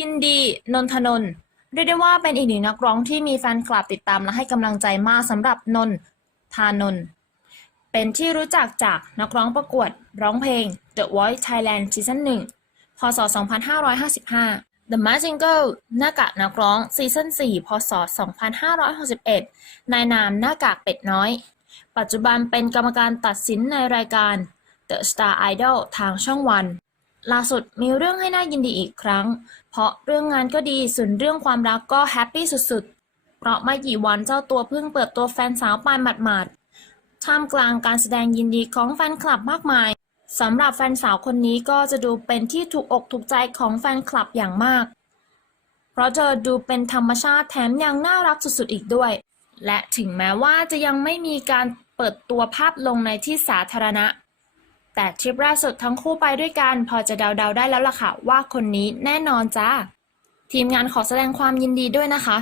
ยินดีนนทนนท์เรียกได้ว่าเป็นอีกหนึ่งนักร้องที่มีแฟนคลับติดตามและให้กำลังใจมากสำหรับนนทานนท์เป็นที่รู้จักจากนักร้องประกวดร้องเพลง The Voice Thailand Season 1 พศ 2555 The Mask Singer หน้ากากนักร้องซีซั่น4พศ 2561ในนามหน้ากากเป็ดน้อย ปัจจุบันเป็นกรรมการตัดสินในรายการ The Star Idol ทางช่องวัน ล่าสุดมีเรื่องให้น่ายินดีอีกครั้ง เพราะเรื่องงานก็ดีส่วนเรื่องความรักก็แฮปปี้สุดๆ เพราะไม่กี่วันเจ้าตัวเพิ่งเปิดตัวแฟนสาวไปหมาดๆท่ามกลางการแสดงยินดีของแฟนคลับมากมายสำหรับแฟนสาวคนนี้ก็จะดูเป็นที่ถูกอกถูกใจของแฟนคลับอย่างมาก เพราะเธอดูเป็นธรรมชาติแถมยังน่ารักสุดๆอีกด้วย และถึงแม้ว่าจะยังไม่มีการเปิดตัวภาพลงในที่สาธารณะ แต่ทริปล่าสุดทั้งคู่ไปด้วยกัน พอจะเดาๆได้แล้วล่ะค่ะ ว่าคนนี้แน่นอนจ้าทีมงานขอแสดงความยินดีด้วยนะคะ